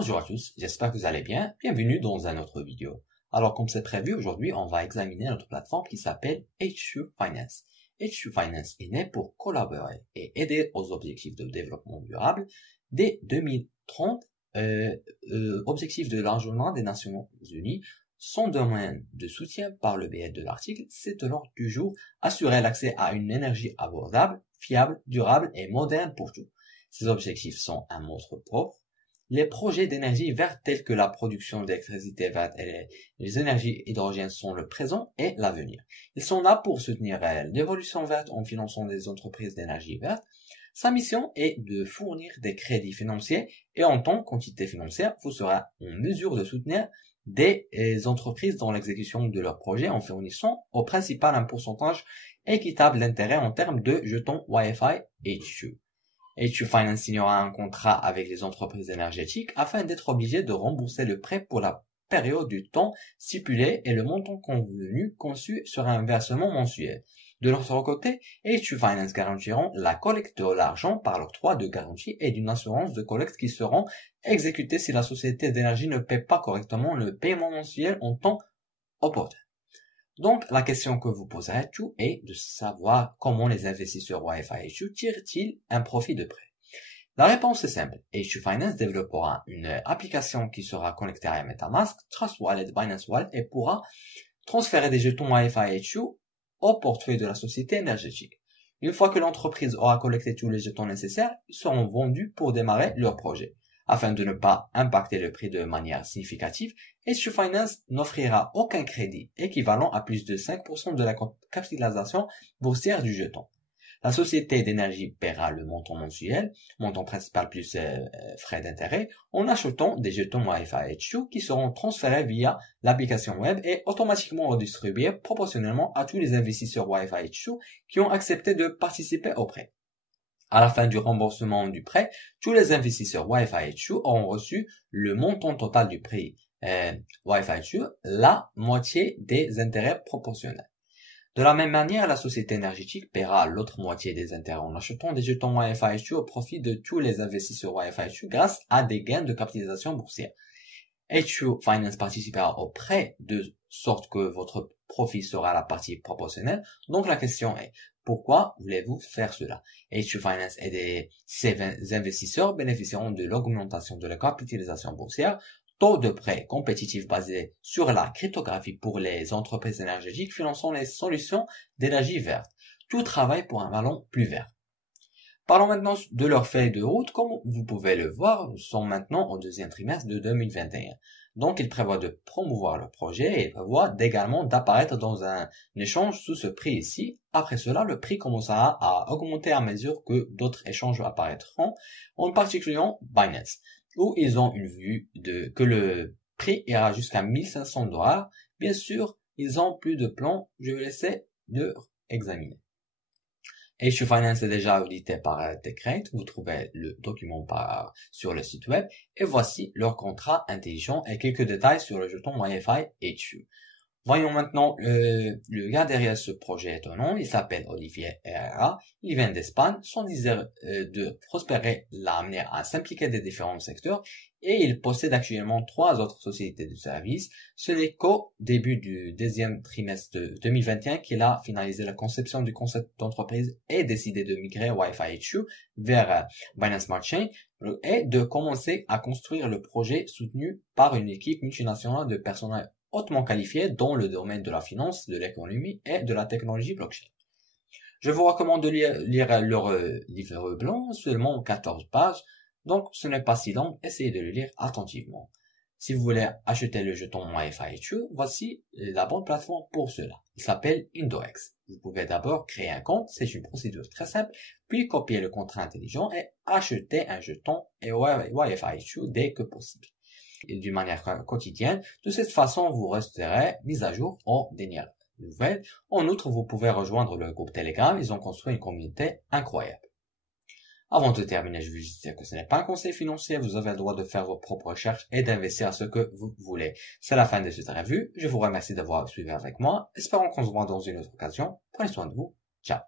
Bonjour à tous, j'espère que vous allez bien. Bienvenue dans une autre vidéo. Alors comme c'est prévu, aujourd'hui on va examiner notre plateforme qui s'appelle HU Finance. HU Finance est née pour collaborer et aider aux objectifs de développement durable dès 2030, objectifs de l'Agenda des Nations Unies. Son domaine de soutien par le biais de l'article, c'est de l'ordre du jour, assurer l'accès à une énergie abordable, fiable, durable et moderne pour tous. Ces objectifs sont un monstre propre. Les projets d'énergie verte tels que la production d'électricité verte et les énergies hydrogènes sont le présent et l'avenir. Ils sont là pour soutenir l'évolution verte en finançant des entreprises d'énergie verte. Sa mission est de fournir des crédits financiers et en tant qu'entité financière, vous serez en mesure de soutenir des entreprises dans l'exécution de leurs projets en fournissant au principal un pourcentage équitable d'intérêt en termes de jetons Wi-Fi HU. HU Finance signera un contrat avec les entreprises énergétiques afin d'être obligé de rembourser le prêt pour la période du temps stipulé et le montant convenu conçu sera un versement mensuel. De l'autre côté, HU Finance garantiront la collecte de l'argent par l'octroi de garantie et d'une assurance de collecte qui seront exécutées si la société d'énergie ne paie pas correctement le paiement mensuel en temps opportun. Donc, la question que vous poserez tout est de savoir comment les investisseurs Wi-Fi HU tirent-ils un profit de prêt. La réponse est simple. HU Finance développera une application qui sera connectée à MetaMask, Trust Wallet, Binance Wallet et pourra transférer des jetons Wi-Fi HU au portefeuille de la société énergétique. Une fois que l'entreprise aura collecté tous les jetons nécessaires, ils seront vendus pour démarrer leur projet. Afin de ne pas impacter le prix de manière significative, HU Finance n'offrira aucun crédit équivalent à plus de 5% de la capitalisation boursière du jeton. La société d'énergie paiera le montant mensuel, montant principal plus frais d'intérêt, en achetant des jetons Wi-Fi HU qui seront transférés via l'application web et automatiquement redistribués proportionnellement à tous les investisseurs Wi-Fi HU qui ont accepté de participer au prêt. À la fin du remboursement du prêt, tous les investisseurs Wi-Fi HU auront reçu le montant total du prix Wi-Fi HU, la moitié des intérêts proportionnels. De la même manière, la société énergétique paiera l'autre moitié des intérêts en achetant des jetons Wi-Fi HU au profit de tous les investisseurs Wi-Fi HU grâce à des gains de capitalisation boursière. HU Finance participera au prêt de sorte que votre profit sera la partie proportionnelle. Donc la question est, pourquoi voulez-vous faire cela? HU Finance et ses investisseurs bénéficieront de l'augmentation de la capitalisation boursière, taux de prêt compétitif basé sur la cryptographie pour les entreprises énergétiques finançant les solutions d'énergie verte. Tout travail pour un ballon plus vert. Parlons maintenant de leur feuille de route. Comme vous pouvez le voir, nous sommes maintenant au deuxième trimestre de 2021. Donc, ils prévoient de promouvoir leur projet et prévoient également d'apparaître dans un échange sous ce prix ici. Après cela, le prix commencera à augmenter à mesure que d'autres échanges apparaîtront, en particulier Binance, où ils ont une vue que le prix ira jusqu'à 1500 $. Bien sûr, ils ont plus de plans. Je vais laisser de examiner. HU Finance est déjà audité par TechRate. Vous trouvez le document sur le site web. Et voici leur contrat intelligent et quelques détails sur le jeton Wi-Fi HU. Voyons maintenant le gars derrière ce projet étonnant. Il s'appelle Olivier Herrera. Il vient d'Espagne. Son désir de prospérer l'a amené à s'impliquer dans différents secteurs et il possède actuellement 3 autres sociétés de services. Ce n'est qu'au début du deuxième trimestre de 2021 qu'il a finalisé la conception du concept d'entreprise et décidé de migrer Wi-Fi HU vers Binance Smart Chain et de commencer à construire le projet soutenu par une équipe multinationale de personnel hautement qualifiés dans le domaine de la finance, de l'économie et de la technologie blockchain. Je vous recommande de lire leur livre blanc, seulement 14 pages, donc ce n'est pas si long, essayez de le lire attentivement. Si vous voulez acheter le jeton Wi-Fi HU, voici la bonne plateforme pour cela. Il s'appelle Indoex. Vous pouvez d'abord créer un compte, c'est une procédure très simple, puis copier le contrat intelligent et acheter un jeton et Wi-Fi HU dès que possible. Et d'une manière quotidienne. De cette façon, vous resterez mis à jour aux dernières nouvelles. En outre, vous pouvez rejoindre le groupe Telegram. Ils ont construit une communauté incroyable. Avant de terminer, je veux juste dire que ce n'est pas un conseil financier. Vous avez le droit de faire vos propres recherches et d'investir ce que vous voulez. C'est la fin de cette revue. Je vous remercie d'avoir suivi avec moi. Espérons qu'on se voit dans une autre occasion. Prenez soin de vous. Ciao.